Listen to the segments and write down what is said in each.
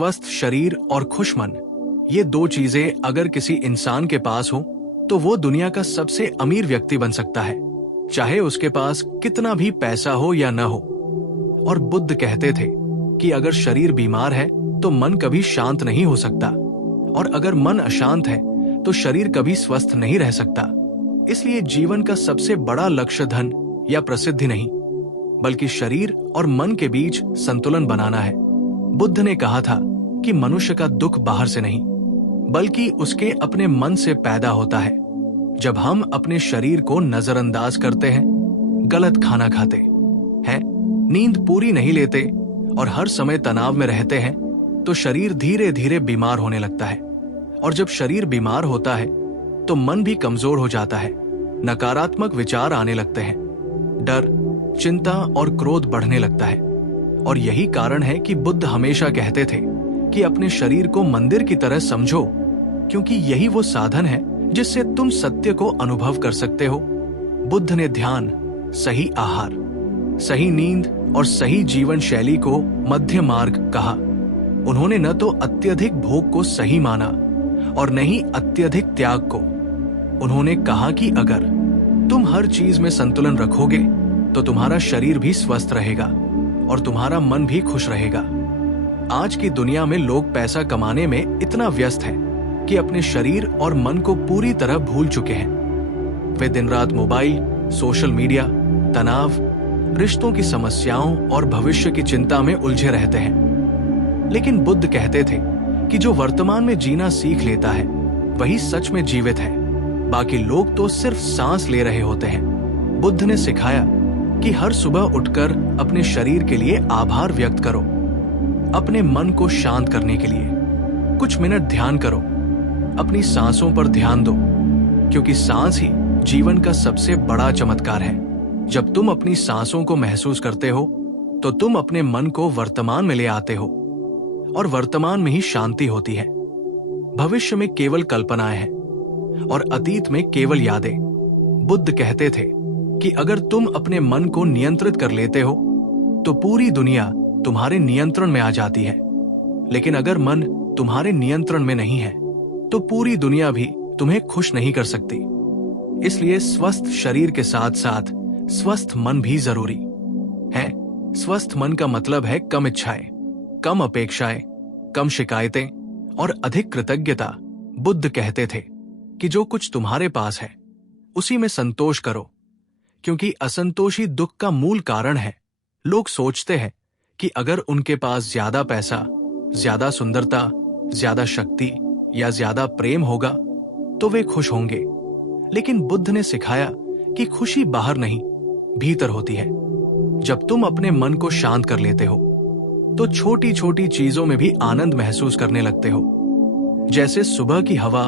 स्वस्थ शरीर और खुश मन, ये दो चीजें अगर किसी इंसान के पास हो तो वो दुनिया का सबसे अमीर व्यक्ति बन सकता है, चाहे उसके पास कितना भी पैसा हो या न हो। और बुद्ध कहते थे कि अगर शरीर बीमार है तो मन कभी शांत नहीं हो सकता, और अगर मन अशांत है तो शरीर कभी स्वस्थ नहीं रह सकता। इसलिए जीवन का सबसे बड़ा लक्ष्य धन या प्रसिद्धि नहीं, बल्कि शरीर और मन के बीच संतुलन बनाना है। बुद्ध ने कहा था कि मनुष्य का दुख बाहर से नहीं, बल्कि उसके अपने मन से पैदा होता है। जब हम अपने शरीर को नजरअंदाज करते हैं, गलत खाना खाते हैं, नींद पूरी नहीं लेते और हर समय तनाव में रहते हैं, तो शरीर धीरे धीरे बीमार होने लगता है। और जब शरीर बीमार होता है तो मन भी कमजोर हो जाता है, नकारात्मक विचार आने लगते हैं, डर, चिंता और क्रोध बढ़ने लगता है। और यही कारण है कि बुद्ध हमेशा कहते थे कि अपने शरीर को मंदिर की तरह समझो, क्योंकि यही वो साधन है जिससे तुम सत्य को अनुभव कर सकते हो। बुद्ध ने ध्यान, सही आहार, सही नींद और सही जीवन शैली को मध्य मार्ग कहा। उन्होंने न तो अत्यधिक भोग को सही माना और न ही अत्यधिक त्याग को। उन्होंने कहा कि अगर तुम हर चीज में संतुलन रखोगे तो तुम्हारा शरीर भी स्वस्थ रहेगा और तुम्हारा मन भी खुश रहेगा। आज की दुनिया में लोग पैसा कमाने में इतना व्यस्त हैं कि अपने शरीर और मन को पूरी तरह भूल चुके हैं। वे दिन रात मोबाइल, सोशल मीडिया, तनाव, रिश्तों की समस्याओं और भविष्य की चिंता में उलझे रहते हैं। लेकिन बुद्ध कहते थे कि जो वर्तमान में जीना सीख लेता है वही सच में जीवित है, बाकी लोग तो सिर्फ सांस ले रहे होते हैं। बुद्ध ने सिखाया कि हर सुबह उठकर अपने शरीर के लिए आभार व्यक्त करो, अपने मन को शांत करने के लिए कुछ मिनट ध्यान करो, अपनी सांसों पर ध्यान दो, क्योंकि सांस ही जीवन का सबसे बड़ा चमत्कार है। जब तुम अपनी सांसों को महसूस करते हो तो तुम अपने मन को वर्तमान में ले आते हो और वर्तमान में ही शांति होती है। भविष्य में केवल कल्पनाएं हैं और अतीत में केवल यादें। बुद्ध कहते थे कि अगर तुम अपने मन को नियंत्रित कर लेते हो तो पूरी दुनिया तुम्हारे नियंत्रण में आ जाती है, लेकिन अगर मन तुम्हारे नियंत्रण में नहीं है तो पूरी दुनिया भी तुम्हें खुश नहीं कर सकती। इसलिए स्वस्थ शरीर के साथ साथ स्वस्थ मन भी जरूरी है। स्वस्थ मन का मतलब है कम इच्छाएं, कम अपेक्षाएं, कम शिकायतें और अधिक कृतज्ञता। बुद्ध कहते थे कि जो कुछ तुम्हारे पास है उसी में संतोष करो, क्योंकि असंतोष ही दुख का मूल कारण है। लोग सोचते हैं कि अगर उनके पास ज्यादा पैसा, ज्यादा सुंदरता, ज्यादा शक्ति या ज्यादा प्रेम होगा तो वे खुश होंगे। लेकिन बुद्ध ने सिखाया कि खुशी बाहर नहीं, भीतर होती है। जब तुम अपने मन को शांत कर लेते हो तो छोटी छोटी चीजों में भी आनंद महसूस करने लगते हो, जैसे सुबह की हवा,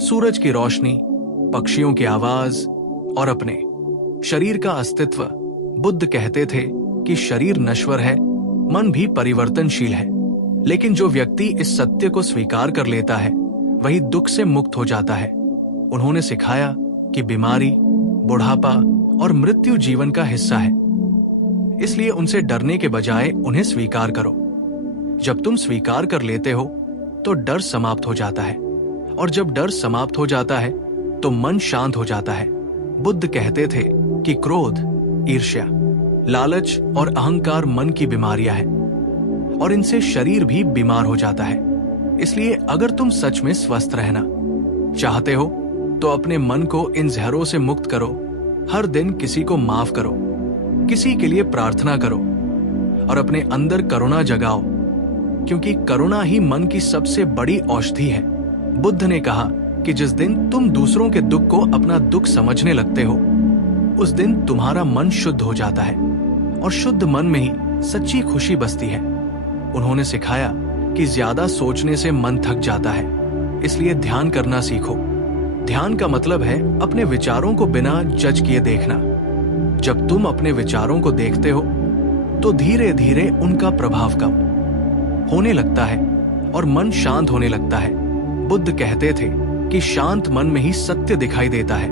सूरज की रोशनी, पक्षियों की आवाज और अपने शरीर का अस्तित्व। बुद्ध कहते थे कि शरीर नश्वर है, मन भी परिवर्तनशील है, लेकिन जो व्यक्ति इस सत्य को स्वीकार कर लेता है वही दुख से मुक्त हो जाता है। उन्होंने सिखाया कि बीमारी, बुढ़ापा और मृत्यु जीवन का हिस्सा है, इसलिए उनसे डरने के बजाय उन्हें स्वीकार करो। जब तुम स्वीकार कर लेते हो तो डर समाप्त हो जाता है, और जब डर समाप्त हो जाता है तो मन शांत हो जाता है। बुद्ध कहते थे कि क्रोध, ईर्ष्या, लालच और अहंकार मन की बीमारियां हैं और इनसे शरीर भी बीमार हो जाता है। इसलिए अगर तुम सच में स्वस्थ रहना चाहते हो तो अपने मन को इन जहरों से मुक्त करो। हर दिन किसी को माफ करो, किसी के लिए प्रार्थना करो और अपने अंदर करुणा जगाओ, क्योंकि करुणा ही मन की सबसे बड़ी औषधि है। बुद्ध ने कहा कि जिस दिन तुम दूसरों के दुख को अपना दुख समझने लगते हो उस दिन तुम्हारा मन शुद्ध हो जाता है, और शुद्ध मन में ही सच्ची खुशी बसती है। उन्होंने सिखाया कि ज्यादा सोचने से मन थक जाता है, इसलिए ध्यान करना सीखो। ध्यान का मतलब है अपने विचारों को बिना जज किए देखना। जब तुम अपने विचारों को देखते हो तो धीरे धीरे उनका प्रभाव कम होने लगता है और मन शांत होने लगता है। बुद्ध कहते थे कि शांत मन में ही सत्य दिखाई देता है,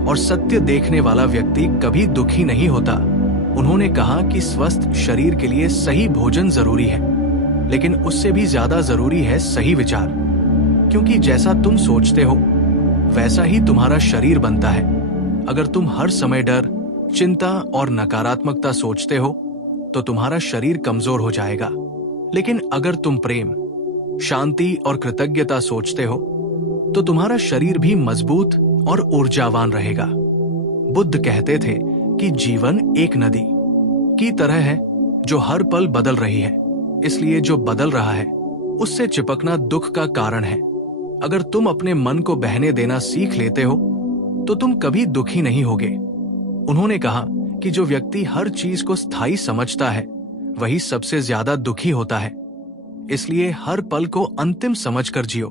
और सत्य देखने वाला व्यक्ति कभी दुखी नहीं होता। उन्होंने कहा कि स्वस्थ शरीर के लिए सही भोजन जरूरी है, लेकिन उससे भी ज्यादा जरूरी है सही विचार, क्योंकि जैसा तुम सोचते हो वैसा ही तुम्हारा शरीर बनता है। अगर तुम हर समय डर, चिंता और नकारात्मकता सोचते हो तो तुम्हारा शरीर कमजोर हो जाएगा। लेकिन अगर तुम प्रेम, शांति और कृतज्ञता सोचते हो तो तुम्हारा शरीर भी मजबूत और ऊर्जावान रहेगा। बुद्ध कहते थे कि जीवन एक नदी की तरह है जो हर पल बदल रही है, इसलिए जो बदल रहा है उससे चिपकना दुख का कारण है। अगर तुम अपने मन को बहने देना सीख लेते हो तो तुम कभी दुखी नहीं होगे। उन्होंने कहा कि जो व्यक्ति हर चीज को स्थायी समझता है वही सबसे ज्यादा दुखी होता है। इसलिए हर पल को अंतिम समझकर जियो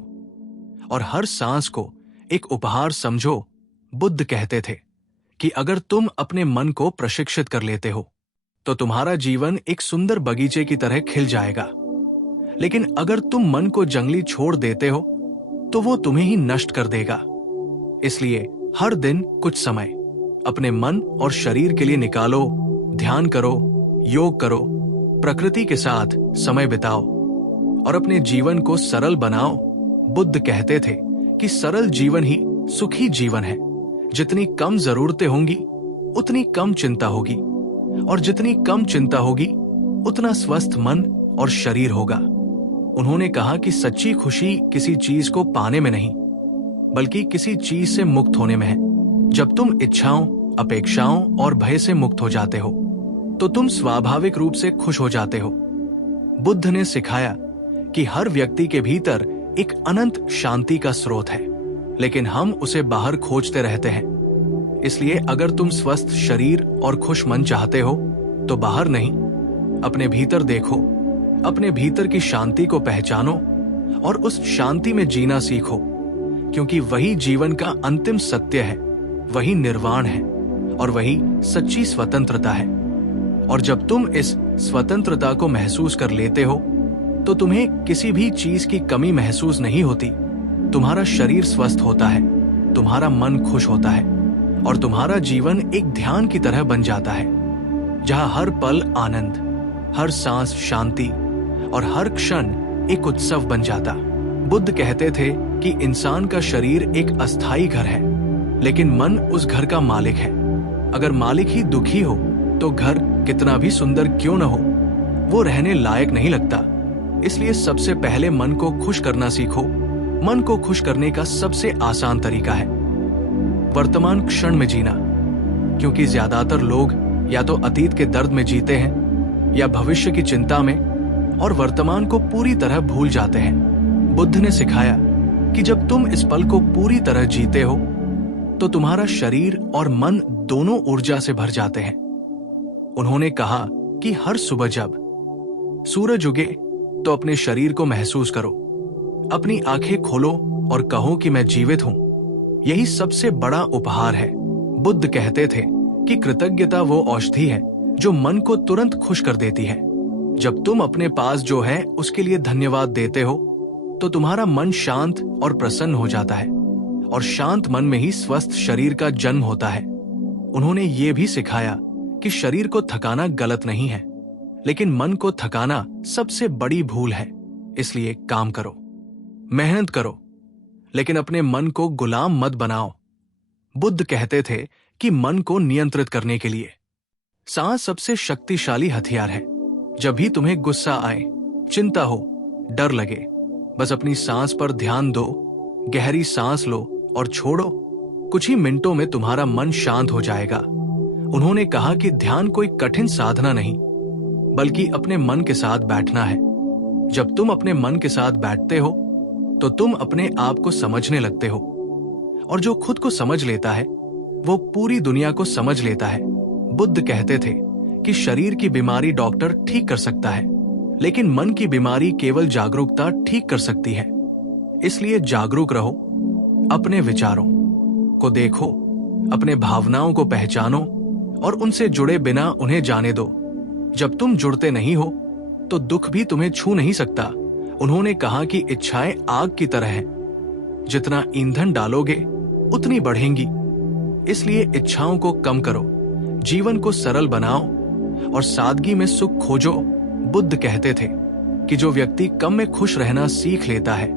और हर सांस को एक उपहार समझो। बुद्ध कहते थे कि अगर तुम अपने मन को प्रशिक्षित कर लेते हो तो तुम्हारा जीवन एक सुंदर बगीचे की तरह खिल जाएगा। लेकिन अगर तुम मन को जंगली छोड़ देते हो तो वो तुम्हें ही नष्ट कर देगा। इसलिए हर दिन कुछ समय अपने मन और शरीर के लिए निकालो, ध्यान करो, योग करो, प्रकृति के साथ समय बिताओ और अपने जीवन को सरल बनाओ। बुद्ध कहते थे कि सरल जीवन ही सुखी जीवन है। जितनी कम जरूरतें होंगी उतनी कम चिंता होगी, और जितनी कम चिंता होगी उतना स्वस्थ मन और शरीर होगा। उन्होंने कहा कि सच्ची खुशी किसी चीज को पाने में नहीं बल्कि किसी चीज से मुक्त होने में है। जब तुम इच्छाओं, अपेक्षाओं और भय से मुक्त हो जाते हो तो तुम स्वाभाविक रूप से खुश हो जाते हो। बुद्ध ने सिखाया कि हर व्यक्ति के भीतर एक अनंत शांति का स्रोत है, लेकिन हम उसे बाहर खोजते रहते हैं। इसलिए अगर तुम स्वस्थ शरीर और खुश मन चाहते हो तो बाहर नहीं, अपने भीतर देखो, अपने भीतर की शांति को पहचानो और उस शांति में जीना सीखो, क्योंकि वही जीवन का अंतिम सत्य है, वही निर्वाण है और वही सच्ची स्वतंत्रता है। और जब तुम इस स्वतंत्रता को महसूस कर लेते हो तो तुम्हें किसी भी चीज की कमी महसूस नहीं होती। तुम्हारा शरीर स्वस्थ होता है, तुम्हारा मन खुश होता है और तुम्हारा जीवन एक ध्यान की तरह बन जाता है, जहां हर पल आनंद, हर सांस शांति और हर क्षण एक उत्सव बन जाता। बुद्ध कहते थे कि इंसान का शरीर एक अस्थायी घर है, लेकिन मन उस घर का मालिक है। अगर मालिक ही दुखी हो तो घर कितना भी सुंदर क्यों न हो, वो रहने लायक नहीं लगता। इसलिए सबसे पहले मन को खुश करना सीखो। मन को खुश करने का सबसे आसान तरीका है वर्तमान क्षण में जीना, क्योंकि ज्यादातर लोग या तो अतीत के दर्द में जीते हैं या भविष्य की चिंता में, और वर्तमान को पूरी तरह भूल जाते हैं। बुद्ध ने सिखाया कि जब तुम इस पल को पूरी तरह जीते हो तो तुम्हारा शरीर और मन दोनों ऊर्जा से भर जाते हैं। उन्होंने कहा कि हर सुबह जब सूरज उगे तो अपने शरीर को महसूस करो, अपनी आंखें खोलो और कहो कि मैं जीवित हूं। यही सबसे बड़ा उपहार है। बुद्ध कहते थे कि कृतज्ञता वो औषधि है जो मन को तुरंत खुश कर देती है। जब तुम अपने पास जो है उसके लिए धन्यवाद देते हो तो तुम्हारा मन शांत और प्रसन्न हो जाता है, और शांत मन में ही स्वस्थ शरीर का जन्म होता है। उन्होंने ये भी सिखाया कि शरीर को थकाना गलत नहीं है, लेकिन मन को थकाना सबसे बड़ी भूल है। इसलिए काम करो, मेहनत करो, लेकिन अपने मन को गुलाम मत बनाओ। बुद्ध कहते थे कि मन को नियंत्रित करने के लिए सांस सबसे शक्तिशाली हथियार है। जब भी तुम्हें गुस्सा आए, चिंता हो, डर लगे, बस अपनी सांस पर ध्यान दो, गहरी सांस लो और छोड़ो। कुछ ही मिनटों में तुम्हारा मन शांत हो जाएगा। उन्होंने कहा कि ध्यान कोई कठिन साधना नहीं, बल्कि अपने मन के साथ बैठना है। जब तुम अपने मन के साथ बैठते हो तो तुम अपने आप को समझने लगते हो, और जो खुद को समझ लेता है वो पूरी दुनिया को समझ लेता है। बुद्ध कहते थे कि शरीर की बीमारी डॉक्टर ठीक कर सकता है, लेकिन मन की बीमारी केवल जागरूकता ठीक कर सकती है। इसलिए जागरूक रहो, अपने विचारों को देखो, अपने भावनाओं को पहचानो और उनसे जुड़े बिना उन्हें जाने दो। जब तुम जुड़ते नहीं हो तो दुख भी तुम्हें छू नहीं सकता। उन्होंने कहा कि इच्छाएं आग की तरह हैं, जितना ईंधन डालोगे उतनी बढ़ेंगी। इसलिए इच्छाओं को कम करो, जीवन को सरल बनाओ और सादगी में सुख खोजो। बुद्ध कहते थे कि जो व्यक्ति कम में खुश रहना सीख लेता है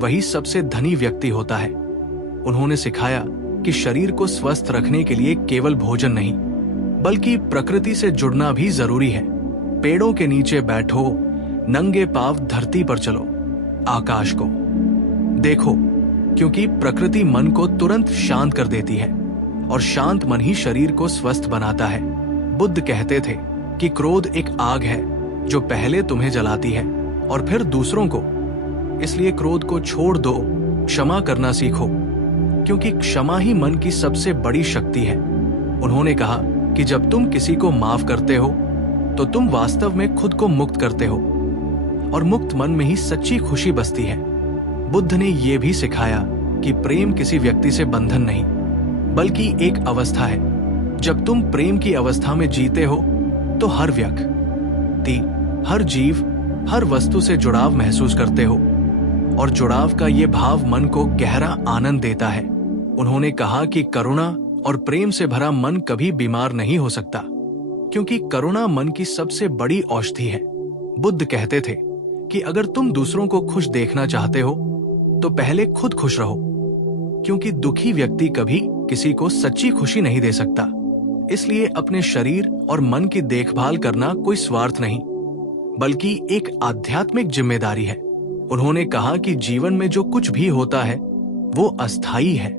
वही सबसे धनी व्यक्ति होता है। उन्होंने सिखाया कि शरीर को स्वस्थ रखने के लिए केवल भोजन नहीं बल्कि प्रकृति से जुड़ना भी जरूरी है। पेड़ों के नीचे बैठो, नंगे पांव धरती पर चलो, आकाश को देखो, क्योंकि प्रकृति मन को तुरंत शांत कर देती है और शांत मन ही शरीर को स्वस्थ बनाता है। बुद्ध कहते थे कि क्रोध एक आग है जो पहले तुम्हें जलाती है और फिर दूसरों को। इसलिए क्रोध को छोड़ दो, क्षमा करना सीखो, क्योंकि क्षमा ही मन की सबसे बड़ी शक्ति है। उन्होंने कहा कि जब तुम किसी को माफ करते हो तो तुम वास्तव में खुद को मुक्त करते हो और मुक्त मन में ही सच्ची खुशी बसती है। बुद्ध ने यह भी सिखाया कि प्रेम किसी व्यक्ति से बंधन नहीं बल्कि एक अवस्था है। जब तुम प्रेम की अवस्था में जीते हो तो हर व्यक्ति, हर जीव, हर वस्तु से जुड़ाव महसूस करते हो और जुड़ाव का ये भाव मन को गहरा आनंद देता है। उन्होंने कहा कि करुणा और प्रेम से भरा मन कभी बीमार नहीं हो सकता, क्योंकि करुणा मन की सबसे बड़ी औषधि है। बुद्ध कहते थे कि अगर तुम दूसरों को खुश देखना चाहते हो तो पहले खुद खुश रहो, क्योंकि दुखी व्यक्ति कभी किसी को सच्ची खुशी नहीं दे सकता। इसलिए अपने शरीर और मन की देखभाल करना कोई स्वार्थ नहीं बल्कि एक आध्यात्मिक जिम्मेदारी है। उन्होंने कहा कि जीवन में जो कुछ भी होता है वो अस्थायी है,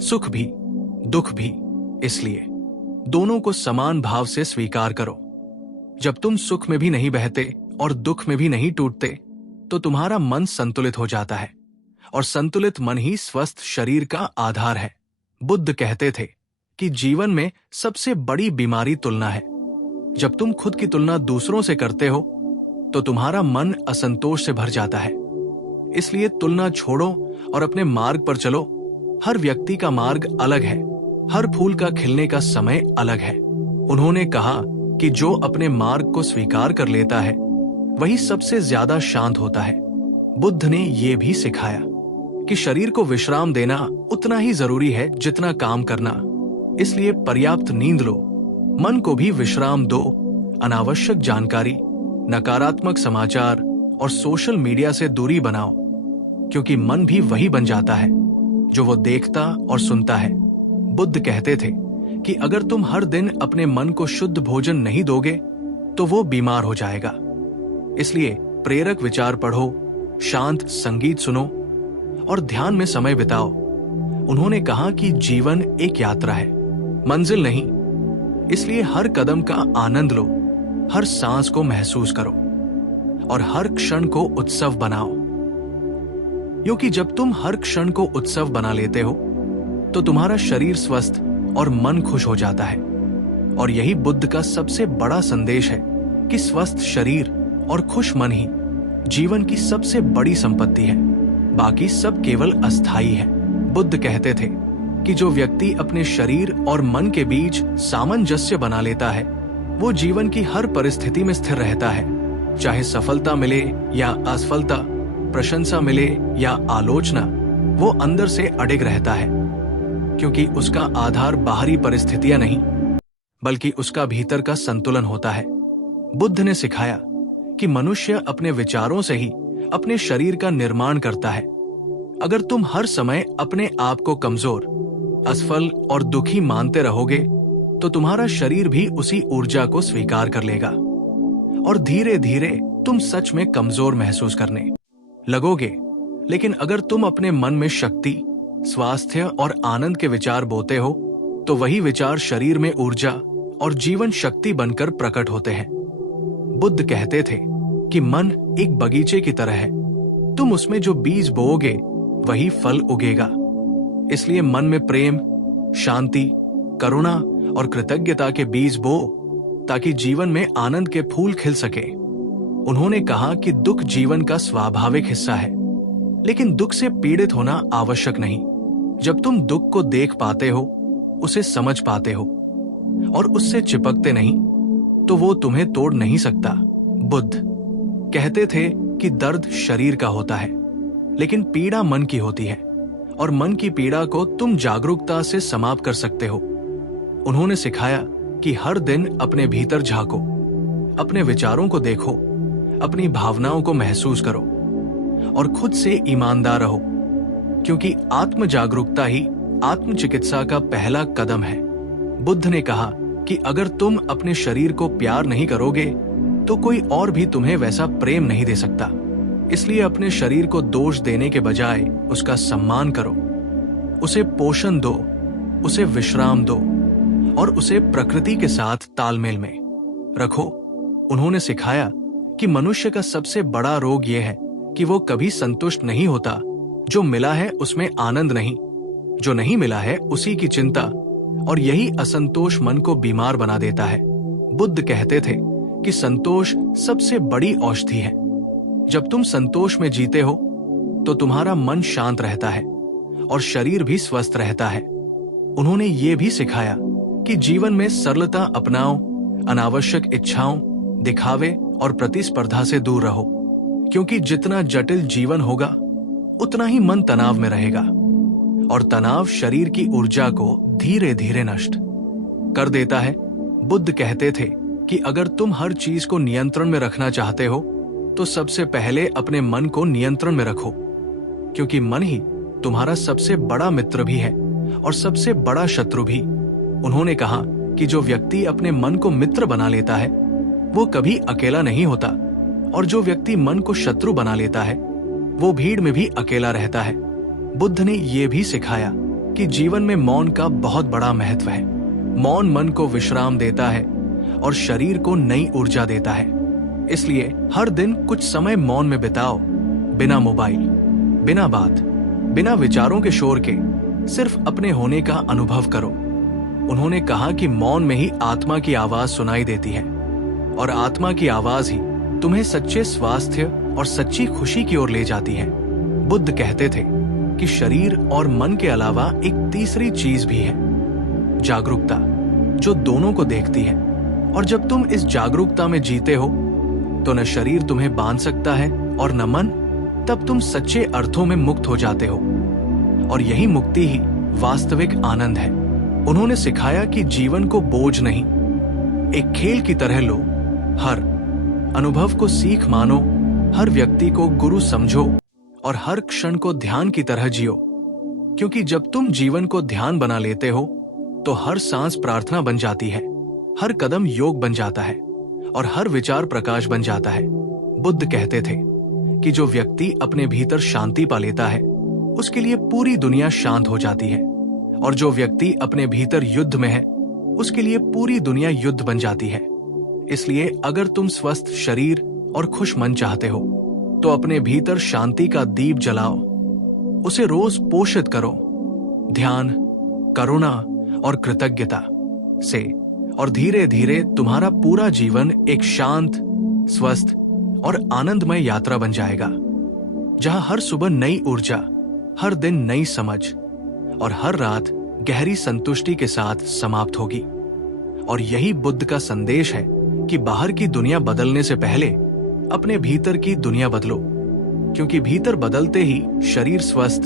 सुख भी दुख भी। इसलिए दोनों को समान भाव से स्वीकार करो। जब तुम सुख में भी नहीं बहते और दुख में भी नहीं टूटते तो तुम्हारा मन संतुलित हो जाता है और संतुलित मन ही स्वस्थ शरीर का आधार है। बुद्ध कहते थे कि जीवन में सबसे बड़ी बीमारी तुलना है। जब तुम खुद की तुलना दूसरों से करते हो तो तुम्हारा मन असंतोष से भर जाता है। इसलिए तुलना छोड़ो और अपने मार्ग पर चलो। हर व्यक्ति का मार्ग अलग है, हर फूल का खिलने का समय अलग है। उन्होंने कहा कि जो अपने मार्ग को स्वीकार कर लेता है वही सबसे ज्यादा शांत होता है। बुद्ध ने यह भी सिखाया कि शरीर को विश्राम देना उतना ही जरूरी है जितना काम करना। इसलिए पर्याप्त नींद लो, मन को भी विश्राम दो। अनावश्यक जानकारी, नकारात्मक समाचार और सोशल मीडिया से दूरी बनाओ, क्योंकि मन भी वही बन जाता है जो वो देखता और सुनता है। बुद्ध कहते थे कि अगर तुम हर दिन अपने मन को शुद्ध भोजन नहीं दोगे तो वो बीमार हो जाएगा। इसलिए प्रेरक विचार पढ़ो, शांत संगीत सुनो और ध्यान में समय बिताओ। उन्होंने कहा कि जीवन एक यात्रा है, मंजिल नहीं। इसलिए हर कदम का आनंद लो, हर सांस को महसूस करो और हर क्षण को उत्सव बनाओ, क्योंकि जब तुम हर क्षण को उत्सव बना लेते हो तो तुम्हारा शरीर स्वस्थ और मन खुश हो जाता है। और यही बुद्ध का सबसे बड़ा संदेश है कि स्वस्थ शरीर और खुश मन ही जीवन की सबसे बड़ी संपत्ति है, बाकी सब केवल अस्थायी है। बुद्ध कहते थे कि जो व्यक्ति अपने शरीर और मन के बीच सामंजस्य बना लेता है वो जीवन की हर परिस्थिति में स्थिर रहता है। चाहे सफलता मिले या असफलता, प्रशंसा मिले या आलोचना, वो अंदर से अडिग रहता है, क्योंकि उसका आधार बाहरी परिस्थितियां नहीं बल्कि उसका भीतर का संतुलन होता है। बुद्ध ने सिखाया कि मनुष्य अपने विचारों से ही अपने शरीर का निर्माण करता है। अगर तुम हर समय अपने आप को कमजोर, असफल और दुखी मानते रहोगे तो तुम्हारा शरीर भी उसी ऊर्जा को स्वीकार कर लेगा और धीरे धीरे तुम सच में कमजोर महसूस करने लगोगे। लेकिन अगर तुम अपने मन में शक्ति, स्वास्थ्य और आनंद के विचार बोते हो तो वही विचार शरीर में ऊर्जा और जीवन शक्ति बनकर प्रकट होते हैं। बुद्ध कहते थे कि मन एक बगीचे की तरह है, तुम उसमें जो बीज बोओगे वही फल उगेगा। इसलिए मन में प्रेम, शांति, करुणा और कृतज्ञता के बीज बो ताकि जीवन में आनंद के फूल खिल सके। उन्होंने कहा कि दुख जीवन का स्वाभाविक हिस्सा है, लेकिन दुख से पीड़ित होना आवश्यक नहीं। जब तुम दुख को देख पाते हो, उसे समझ पाते हो और उससे चिपकते नहीं तो वो तुम्हें तोड़ नहीं सकता। बुद्ध कहते थे कि दर्द शरीर का होता है लेकिन पीड़ा मन की होती है और मन की पीड़ा को तुम जागरूकता से समाप्त कर सकते हो। उन्होंने सिखाया कि हर दिन अपने भीतर झांको, अपने विचारों को देखो, अपनी भावनाओं को महसूस करो और खुद से ईमानदार रहो, क्योंकि आत्म जागरूकता ही आत्म चिकित्सा का पहला कदम है। बुद्ध ने कहा कि अगर तुम अपने शरीर को प्यार नहीं करोगे तो कोई और भी तुम्हें वैसा प्रेम नहीं दे सकता। इसलिए अपने शरीर को दोष देने के बजाय उसका सम्मान करो, उसे पोषण दो, उसे विश्राम दो और उसे प्रकृति के साथ तालमेल में रखो। उन्होंने सिखाया कि मनुष्य का सबसे बड़ा रोग यह है कि वो कभी संतुष्ट नहीं होता। जो मिला है उसमें आनंद नहीं, जो नहीं मिला है उसी की चिंता, और यही असंतोष मन को बीमार बना देता है। बुद्ध कहते थे कि संतोष सबसे बड़ी औषधि है। जब तुम संतोष में जीते हो तो तुम्हारा मन शांत रहता है और शरीर भी स्वस्थ रहता है। उन्होंने ये भी सिखाया कि जीवन में सरलता अपनाओ, अनावश्यक इच्छाओं, दिखावे और प्रतिस्पर्धा से दूर रहो, क्योंकि जितना जटिल जीवन होगा उतना ही मन तनाव में रहेगा, और तनाव शरीर की ऊर्जा को धीरे धीरे नष्ट कर देता है। बुद्ध कहते थे कि अगर तुम हर चीज को नियंत्रण में रखना चाहते हो तो सबसे पहले अपने मन को नियंत्रण में रखो, क्योंकि मन ही तुम्हारा सबसे बड़ा मित्र भी है और सबसे बड़ा शत्रु भी। उन्होंने कहा कि जो व्यक्ति अपने मन को मित्र बना लेता है वो कभी अकेला नहीं होता, और जो व्यक्ति मन को शत्रु बना लेता है वो भीड़ में भी अकेला रहता है। बुद्ध ने ये भी सिखाया कि जीवन में मौन का बहुत बड़ा महत्व है। मौन मन को विश्राम देता है और शरीर को नई ऊर्जा देता है। इसलिए हर दिन कुछ समय मौन में बिताओ, बिना मोबाइल, बिना बात, बिना विचारों के शोर के, सिर्फ अपने होने का अनुभव करो। उन्होंने कहा कि मौन में ही आत्मा की आवाज सुनाई देती है, और आत्मा की आवाज ही तुम्हें सच्चे स्वास्थ्य और सच्ची खुशी की ओर ले जाती है। बुद्ध कहते थे कि शरीर और मन के अलावा एक तीसरी चीज भी है, जागरूकता, जो दोनों को देखती है। और जब तुम इस जागरूकता में जीते हो तो न शरीर तुम्हें बांध सकता है और न मन। तब तुम सच्चे अर्थों में मुक्त हो जाते हो, और यही मुक्ति ही वास्तविक आनंद है। उन्होंने सिखाया कि जीवन को बोझ नहीं, एक खेल की तरह लो। हर अनुभव को सीख मानो, हर व्यक्ति को गुरु समझो और हर क्षण को ध्यान की तरह जियो, क्योंकि जब तुम जीवन को ध्यान बना लेते हो तो हर सांस प्रार्थना बन जाती है, हर कदम योग बन जाता है और हर विचार प्रकाश बन जाता है। बुद्ध कहते थे कि जो व्यक्ति अपने भीतर शांति पा लेता है उसके लिए पूरी दुनिया शांत हो जाती है, और जो व्यक्ति अपने भीतर युद्ध में है उसके लिए पूरी दुनिया युद्ध बन जाती है। इसलिए अगर तुम स्वस्थ शरीर और खुश मन चाहते हो तो अपने भीतर शांति का दीप जलाओ, उसे रोज पोषित करो, ध्यान, करुणा और कृतज्ञता से, और धीरे धीरे तुम्हारा पूरा जीवन एक शांत, स्वस्थ और आनंदमय यात्रा बन जाएगा, जहां हर सुबह नई ऊर्जा, हर दिन नई समझ और हर रात गहरी संतुष्टि के साथ समाप्त होगी। और यही बुद्ध का संदेश है कि बाहर की दुनिया बदलने से पहले अपने भीतर की दुनिया बदलो, क्योंकि भीतर बदलते ही शरीर स्वस्थ,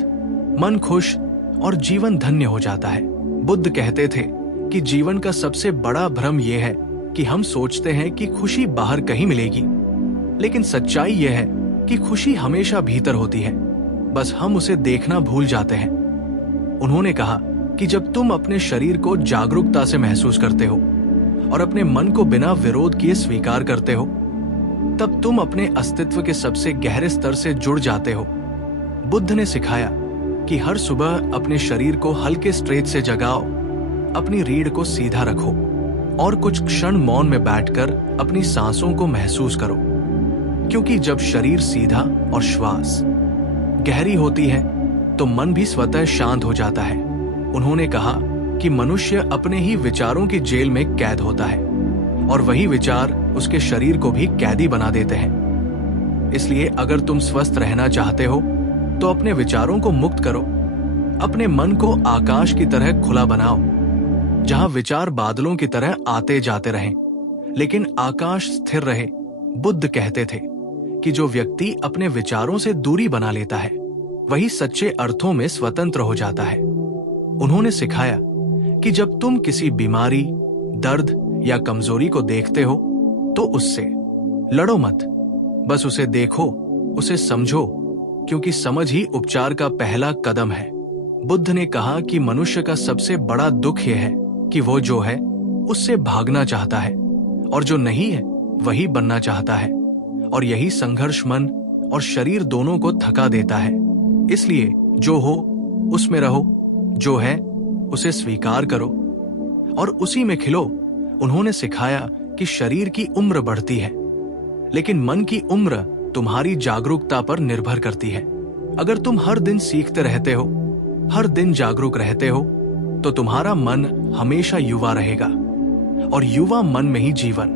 मन खुश और जीवन धन्य हो जाता है। बुद्ध कहते थे कि जीवन का सबसे बड़ा भ्रम यह है कि हम सोचते हैं कि खुशी बाहर कहीं मिलेगी, लेकिन सच्चाई यह है कि खुशी हमेशा भीतर होती है, बस हम उसे देखना भूल जाते हैं। उन्होंने कहा कि जब तुम अपने शरीर को जागरूकता से महसूस करते हो और अपने मन को बिना विरोध किए स्वीकार करते हो, तब तुम अपने अस्तित्व के सबसे गहरे स्तर से जुड़ जाते हो। बुद्ध ने सिखाया कि हर सुबह अपने शरीर को हल्के स्ट्रेच से जगाओ, अपनी रीढ़ को सीधा रखो और कुछ क्षण मौन में बैठकर अपनी सांसों को महसूस करो, क्योंकि जब शरीर सीधा और श्वास गहरी होती है तो मन भी स्वतः शांत हो जाता है। उन्होंने कहा कि मनुष्य अपने ही विचारों की जेल में कैद होता है और वही विचार उसके शरीर को भी कैदी बना देते हैं। इसलिए अगर तुम स्वस्थ रहना चाहते हो तो अपने विचारों को मुक्त करो, अपने मन को आकाश की तरह खुला बनाओ, जहां विचार बादलों की तरह आते जाते रहें, लेकिन आकाश स्थिर रहे। बुद्ध कहते थे कि जो व्यक्ति अपने विचारों से दूरी बना लेता है वही सच्चे अर्थों में स्वतंत्र हो जाता है। उन्होंने सिखाया कि जब तुम किसी बीमारी, दर्द या कमजोरी को देखते हो तो उससे लड़ो मत, बस उसे देखो, उसे समझो, क्योंकि समझ ही उपचार का पहला कदम है। बुद्ध ने कहा कि मनुष्य का सबसे बड़ा दुख यह है कि वो जो है उससे भागना चाहता है और जो नहीं है वही बनना चाहता है, और यही संघर्ष मन और शरीर दोनों को थका देता है। इसलिए जो हो उसमें रहो, जो है उसे स्वीकार करो और उसी में खिलो। उन्होंने सिखाया कि शरीर की उम्र बढ़ती है, लेकिन मन की उम्र तुम्हारी जागरूकता पर निर्भर करती है। अगर तुम हर दिन सीखते रहते हो, हर दिन जागरूक रहते हो, तो तुम्हारा मन हमेशा युवा रहेगा, और युवा मन में ही जीवन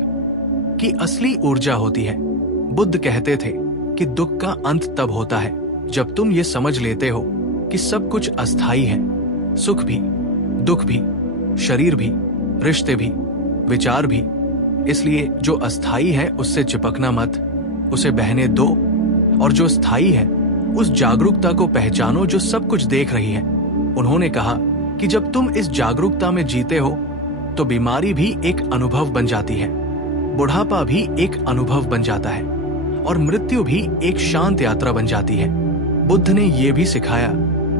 की असली ऊर्जा होती है। बुद्ध कहते थे कि दुख का अंत तब होता है जब तुम ये समझ लेते हो कि सब कुछ अस्थायी है, सुख भी, दुख भी, शरीर भी, रिश्ते भी, विचार भी। इसलिए जो अस्थायी है उससे चिपकना मत, उसे बहने दो, और जो स्थायी है उस जागरूकता को पहचानो जो सब कुछ देख रही है। उन्होंने कहा कि जब तुम इस जागरूकता में जीते हो तो बीमारी भी एक अनुभव बन जाती है, बुढ़ापा भी एक अनुभव बन जाता है, और मृत्यु भी एक शांत यात्रा बन जाती है। बुद्ध ने यह भी सिखाया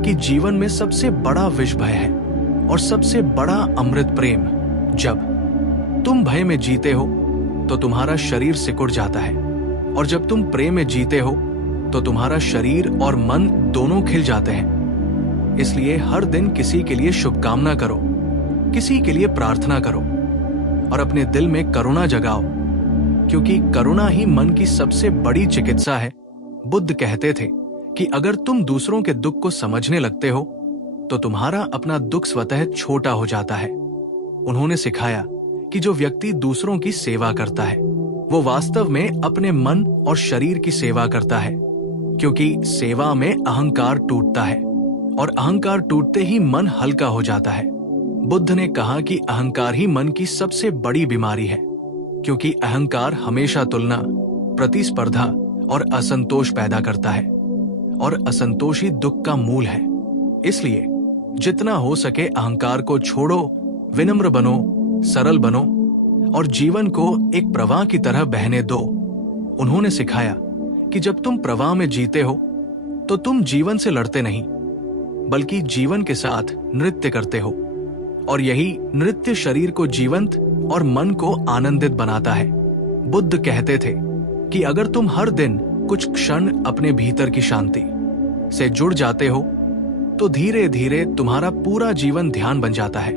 कि जीवन में सबसे बड़ा विष भय है और सबसे बड़ा अमृत प्रेम। जब तुम भय में जीते हो तो तुम्हारा शरीर सिकुड़ जाता है, और जब तुम प्रेम में जीते हो तो तुम्हारा शरीर और मन दोनों खिल जाते हैं। इसलिए हर दिन किसी के लिए शुभकामना करो, किसी के लिए प्रार्थना करो, और अपने दिल में करुणा जगाओ, क्योंकि करुणा ही मन की सबसे बड़ी चिकित्सा है। बुद्ध कहते थे कि अगर तुम दूसरों के दुख को समझने लगते हो तो तुम्हारा अपना दुख स्वतः छोटा हो जाता है। उन्होंने सिखाया कि जो व्यक्ति दूसरों की सेवा करता है वो वास्तव में अपने मन और शरीर की सेवा करता है, क्योंकि सेवा में अहंकार टूटता है, और अहंकार टूटते ही मन हल्का हो जाता है। बुद्ध ने कहा कि अहंकार ही मन की सबसे बड़ी बीमारी है, क्योंकि अहंकार हमेशा तुलना, प्रतिस्पर्धा और असंतोष पैदा करता है, और असंतोष ही दुख का मूल है। इसलिए जितना हो सके अहंकार को छोड़ो, विनम्र बनो, सरल बनो, और जीवन को एक प्रवाह की तरह बहने दो। उन्होंने सिखाया कि जब तुम प्रवाह में जीते हो तो तुम जीवन से लड़ते नहीं, बल्कि जीवन के साथ नृत्य करते हो, और यही नृत्य शरीर को जीवंत और मन को आनंदित बनाता है। बुद्ध कहते थे कि अगर तुम हर दिन कुछ क्षण अपने भीतर की शांति से जुड़ जाते हो तो धीरे धीरे तुम्हारा पूरा जीवन ध्यान बन जाता है,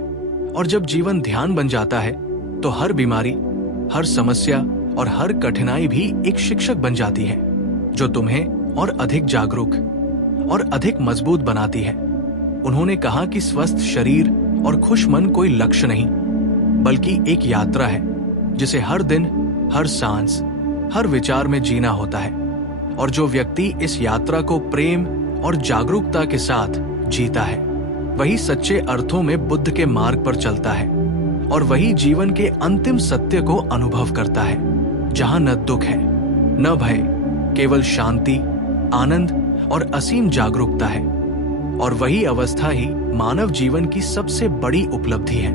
और जब जीवन ध्यान बन जाता है तो हर बीमारी, हर समस्या और हर कठिनाई भी एक शिक्षक बन जाती है, जो तुम्हें और अधिक जागरूक और अधिक मजबूत बनाती है। उन्होंने कहा कि स्वस्थ शरीर और खुश मन कोई लक्ष्य नहीं, बल्कि एक यात्रा है जिसे हर दिन, हर सांस, हर विचार में जीना होता है, और जो व्यक्ति इस यात्रा को प्रेम और जागरूकता के साथ जीता है वही सच्चे अर्थों में बुद्ध के मार्ग पर चलता है, और वही जीवन के अंतिम सत्य को अनुभव करता है, जहां न दुख है, न भय, केवल शांति, आनंद और असीम जागरूकता है। और वही अवस्था ही मानव जीवन की सबसे बड़ी उपलब्धि है।